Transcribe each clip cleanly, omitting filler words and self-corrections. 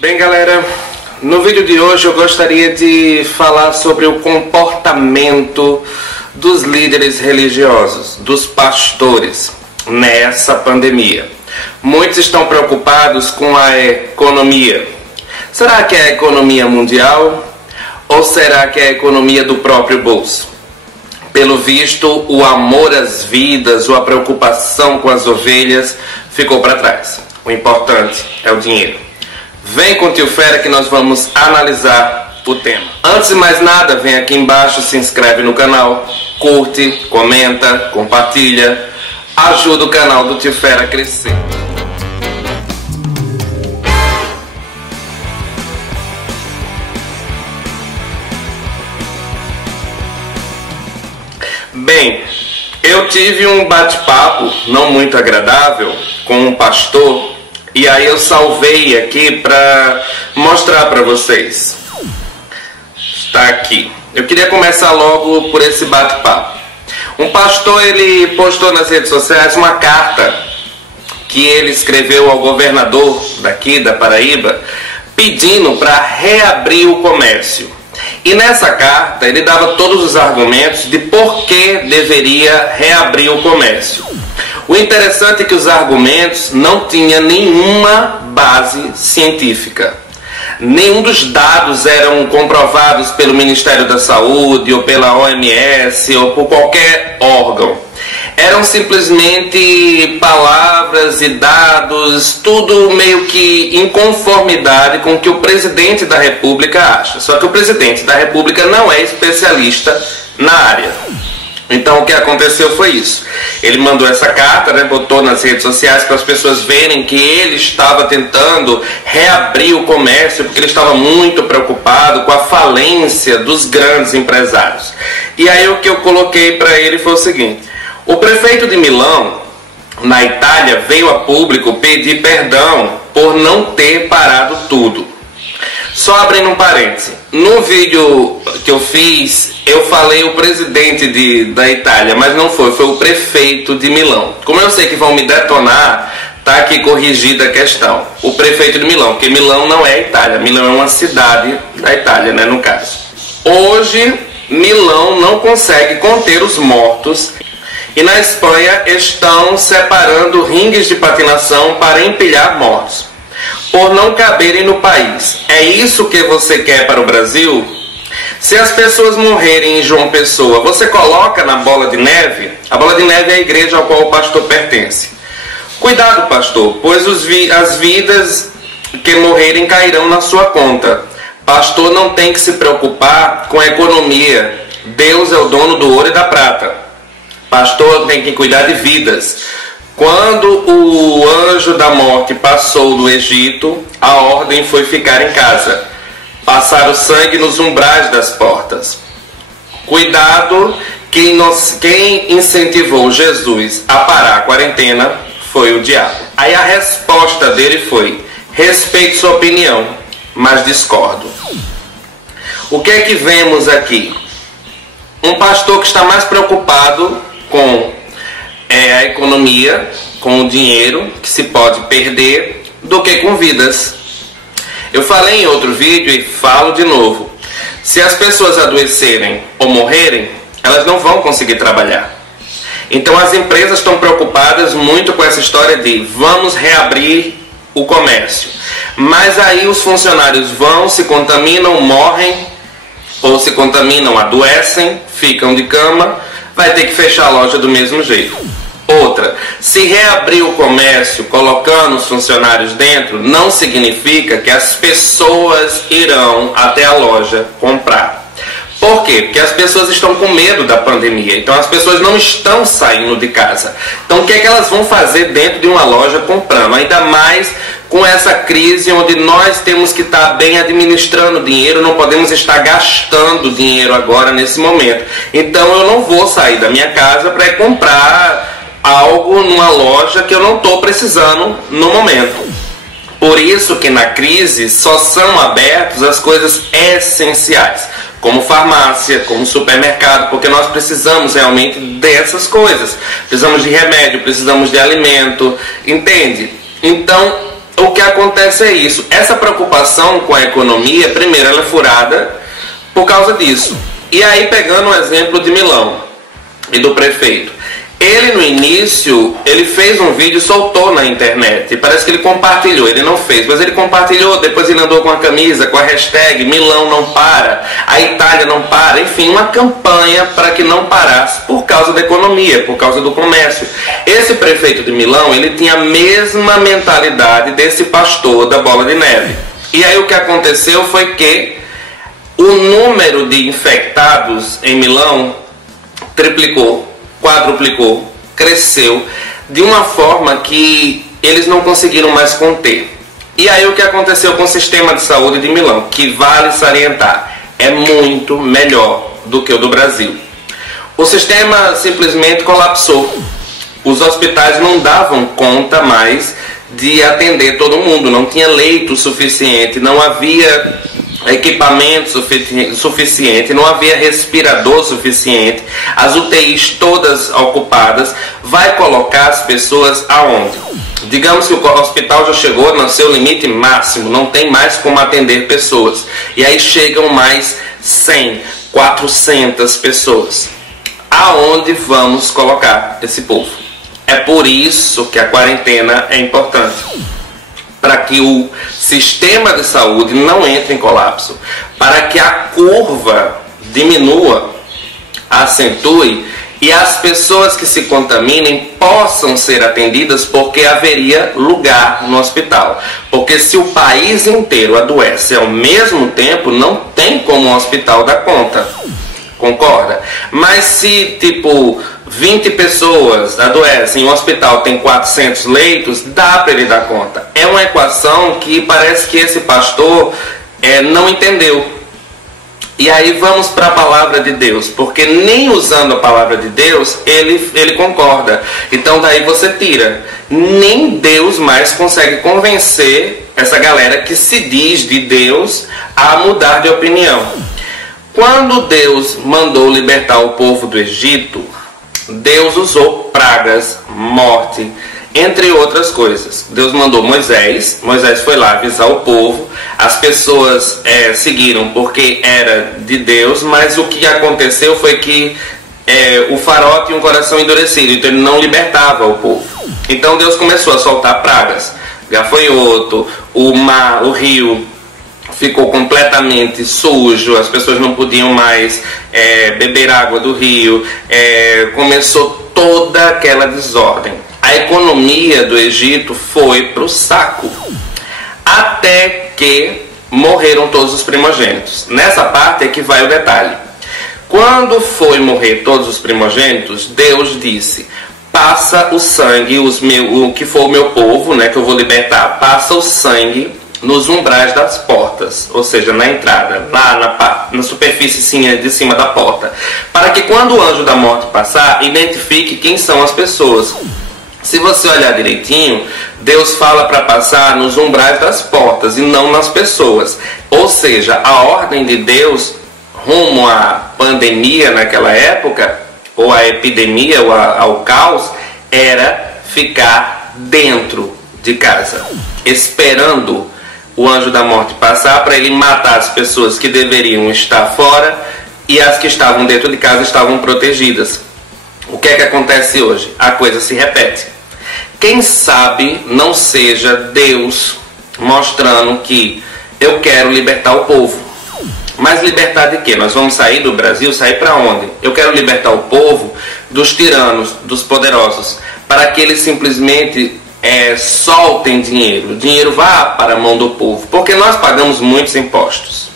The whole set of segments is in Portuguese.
Bem, galera, no vídeo de hoje eu gostaria de falar sobre o comportamento dos líderes religiosos, dos pastores, nessa pandemia. Muitos estão preocupados com a economia. Será que é a economia mundial ou será que é a economia do próprio bolso? Pelo visto, o amor às vidas ou a preocupação com as ovelhas ficou para trás. O importante é o dinheiro. Vem com o Tio Fera que nós vamos analisar o tema. Antes de mais nada, vem aqui embaixo, se inscreve no canal, curte, comenta, compartilha, ajuda o canal do Tio Fera a crescer. Bem, eu tive um bate-papo não muito agradável com um pastor. E aí eu salvei aqui para mostrar para vocês. Está aqui. Eu queria começar logo por esse bate-papo. Um pastor, ele postou nas redes sociais uma carta que ele escreveu ao governador daqui da Paraíba, pedindo para reabrir o comércio. E nessa carta ele dava todos os argumentos de por que deveria reabrir o comércio. O interessante é que os argumentos não tinham nenhuma base científica. Nenhum dos dados eram comprovados pelo Ministério da Saúde, ou pela OMS, ou por qualquer órgão. Eram simplesmente palavras e dados, tudo meio que em conformidade com o que o presidente da República acha. Só que o presidente da República não é especialista na área. Então o que aconteceu foi isso. Ele mandou essa carta, botou nas redes sociais para as pessoas verem que ele estava tentando reabrir o comércio porque ele estava muito preocupado com a falência dos grandes empresários. E aí o que eu coloquei para ele foi o seguinte: o prefeito de Milão, na Itália, veio a público pedir perdão por não ter parado tudo. Só abrindo um parêntese, no vídeo que eu fiz, eu falei o presidente da Itália, mas não foi o prefeito de Milão. Como eu sei que vão me detonar, tá aqui corrigida a questão. O prefeito de Milão, porque Milão não é a Itália, Milão é uma cidade da Itália, né, no caso. Hoje, Milão não consegue conter os mortos e na Espanha estão separando ringues de patinação para empilhar mortos, por não caberem no país. É isso que você quer para o Brasil? Se as pessoas morrerem em João Pessoa, você coloca na Bola de Neve? A Bola de Neve é a igreja ao qual o pastor pertence. Cuidado, pastor, pois as vidas que morrerem cairão na sua conta. Pastor não tem que se preocupar com a economia. Deus é o dono do ouro e da prata. Pastor tem que cuidar de vidas. Quando o anjo da morte passou do Egito, a ordem foi ficar em casa. Passar o sangue nos umbrais das portas. Cuidado, quem incentivou Jesus a parar a quarentena foi o diabo. Aí a resposta dele foi: respeito sua opinião, mas discordo. O que é que vemos aqui? Um pastor que está mais preocupado com a economia, com o dinheiro que se pode perder, do que com vidas. Eu falei em outro vídeo e falo de novo: se as pessoas adoecerem ou morrerem, elas não vão conseguir trabalhar. Então as empresas estão preocupadas muito com essa história de vamos reabrir o comércio. Mas aí os funcionários vão, se contaminam, morrem, ou se contaminam, adoecem, ficam de cama, vai ter que fechar a loja do mesmo jeito. Outra, se reabrir o comércio colocando os funcionários dentro, não significa que as pessoas irão até a loja comprar. Por quê? Porque as pessoas estão com medo da pandemia, então as pessoas não estão saindo de casa. Então o que é que elas vão fazer dentro de uma loja comprando? Ainda mais com essa crise onde nós temos que estar bem administrando dinheiro, não podemos estar gastando dinheiro agora nesse momento. Então eu não vou sair da minha casa para comprar algo numa loja que eu não estou precisando no momento. Por isso que na crise só são abertas as coisas essenciais, como farmácia, como supermercado, porque nós precisamos realmente dessas coisas. Precisamos de remédio, precisamos de alimento, entende? Então, o que acontece é isso. Essa preocupação com a economia, primeiro, ela é furada por causa disso. E aí, pegando o exemplo de Milão e do prefeito, ele no início, ele fez um vídeo e soltou na internet, e parece que ele compartilhou, ele não fez, mas ele compartilhou, depois ele andou com a camisa, com a hashtag Milão não para, a Itália não para, enfim, uma campanha para que não parasse por causa da economia, por causa do comércio. Esse prefeito de Milão, ele tinha a mesma mentalidade desse pastor da Bola de Neve. E aí o que aconteceu foi que o número de infectados em Milão triplicou, quadruplicou, cresceu de uma forma que eles não conseguiram mais conter. E aí o que aconteceu com o sistema de saúde de Milão, que vale salientar, é muito melhor do que o do Brasil. O sistema simplesmente colapsou. Os hospitais não davam conta mais de atender todo mundo, não tinha leito suficiente, não havia equipamento suficiente, não havia respirador suficiente, as UTIs todas ocupadas. Vai colocar as pessoas aonde? Digamos que o hospital já chegou no seu limite máximo, não tem mais como atender pessoas, e aí chegam mais 100, 400 pessoas. Aonde vamos colocar esse povo? É por isso que a quarentena é importante, para que o sistema de saúde não entre em colapso, para que a curva diminua, acentue, e as pessoas que se contaminem possam ser atendidas, porque haveria lugar no hospital. Porque se o país inteiro adoece ao mesmo tempo, não tem como um hospital dar conta. Concorda? Mas se, tipo, 20 pessoas adoecem, o hospital tem 400 leitos, dá para ele dar conta. É uma equação que parece que esse pastor não entendeu. E aí vamos para a palavra de Deus, porque nem usando a palavra de Deus ele concorda. Então daí você tira. Nem Deus mais consegue convencer essa galera que se diz de Deus a mudar de opinião. Quando Deus mandou libertar o povo do Egito, Deus usou pragas, morte, entre outras coisas. Deus mandou Moisés foi lá avisar o povo, as pessoas seguiram porque era de Deus, mas o que aconteceu foi que o faraó tinha um coração endurecido, então ele não libertava o povo. Então Deus começou a soltar pragas, gafanhoto, o rio ficou completamente sujo, as pessoas não podiam mais beber água do rio, começou toda aquela desordem. A economia do Egito foi para o saco, até que morreram todos os primogênitos. Nessa parte é que vai o detalhe. Quando foi morrer todos os primogênitos, Deus disse: passa o sangue, o que for o meu povo, né, que eu vou libertar, passa o sangue nos umbrais das portas, ou seja, na entrada, lá na superfície de cima da porta, para que quando o anjo da morte passar, identifique quem são as pessoas. Se você olhar direitinho, Deus fala para passar nos umbrais das portas e não nas pessoas. Ou seja, a ordem de Deus rumo à pandemia naquela época, ou à epidemia, ou ao caos, era ficar dentro de casa, esperando o anjo da morte passar para ele matar as pessoas que deveriam estar fora, e as que estavam dentro de casa estavam protegidas. O que é que acontece hoje? A coisa se repete. Quem sabe não seja Deus mostrando que eu quero libertar o povo. Mas libertar de quê? Nós vamos sair do Brasil? Sair para onde? Eu quero libertar o povo dos tiranos, dos poderosos, para que eles simplesmente soltem dinheiro. O dinheiro vá para a mão do povo, porque nós pagamos muitos impostos.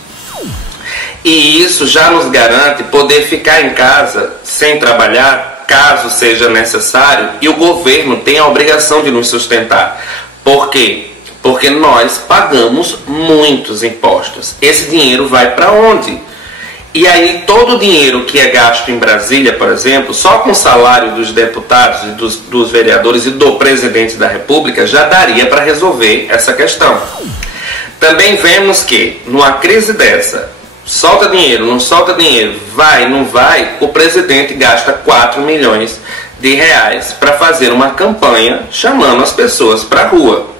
E isso já nos garante poder ficar em casa sem trabalhar, caso seja necessário, e o governo tem a obrigação de nos sustentar. Por quê? Porque nós pagamos muitos impostos. Esse dinheiro vai para onde? E aí todo o dinheiro que é gasto em Brasília, por exemplo, só com o salário dos deputados, dos vereadores e do presidente da República, já daria para resolver essa questão. Também vemos que, numa crise dessa, solta dinheiro, não solta dinheiro, vai, não vai, o presidente gasta 4 milhões de reais para fazer uma campanha chamando as pessoas para a rua.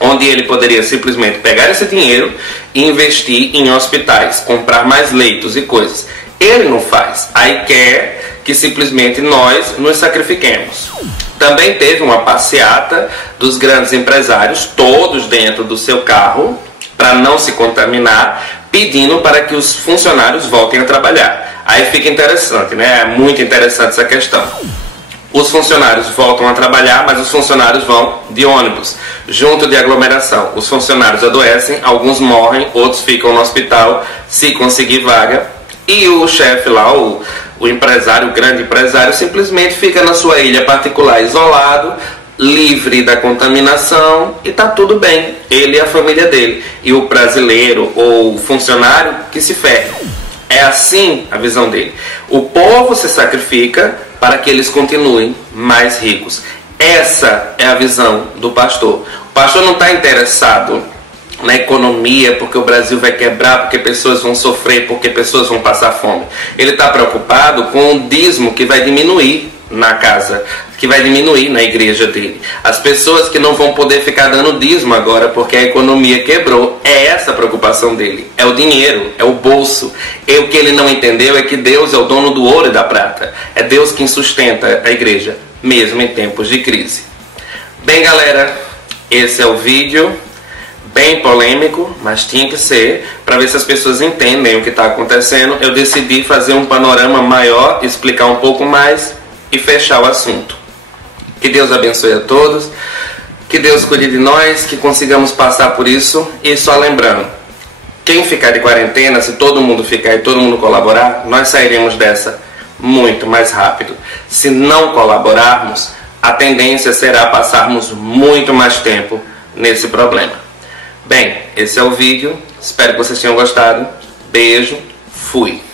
onde ele poderia simplesmente pegar esse dinheiro e investir em hospitais, comprar mais leitos e coisas. Ele não faz, aí quer que simplesmente nós nos sacrifiquemos. Também teve uma passeata dos grandes empresários, todos dentro do seu carro, para não se contaminar, pedindo para que os funcionários voltem a trabalhar. Aí fica interessante, né? É muito interessante essa questão. Os funcionários voltam a trabalhar, mas os funcionários vão de ônibus, junto de aglomeração. Os funcionários adoecem, alguns morrem, outros ficam no hospital, se conseguir vaga. E o chefe lá, o empresário, o grande empresário, simplesmente fica na sua ilha particular, isolado, livre da contaminação, e tá tudo bem, ele e a família dele. E o brasileiro ou o funcionário que se ferre. É assim a visão dele. O povo se sacrifica para que eles continuem mais ricos. Essa é a visão do pastor. O pastor não está interessado na economia, porque o Brasil vai quebrar, porque pessoas vão sofrer, porque pessoas vão passar fome. Ele está preocupado com o dízimo que vai diminuir na casa, que vai diminuir na igreja dele. As pessoas que não vão poder ficar dando dízimo agora porque a economia quebrou. É essa a preocupação dele. É o dinheiro, é o bolso. E o que ele não entendeu é que Deus é o dono do ouro e da prata. É Deus quem sustenta a igreja, mesmo em tempos de crise. Bem, galera, esse é o vídeo. Bem polêmico, mas tinha que ser, para ver se as pessoas entendem o que está acontecendo. Eu decidi fazer um panorama maior, explicar um pouco mais e fechar o assunto. Que Deus abençoe a todos, que Deus cuide de nós, que consigamos passar por isso. E só lembrando, quem ficar de quarentena, se todo mundo ficar e todo mundo colaborar, nós sairemos dessa muito mais rápido. Se não colaborarmos, a tendência será passarmos muito mais tempo nesse problema. Bem, esse é o vídeo, espero que vocês tenham gostado. Beijo, fui!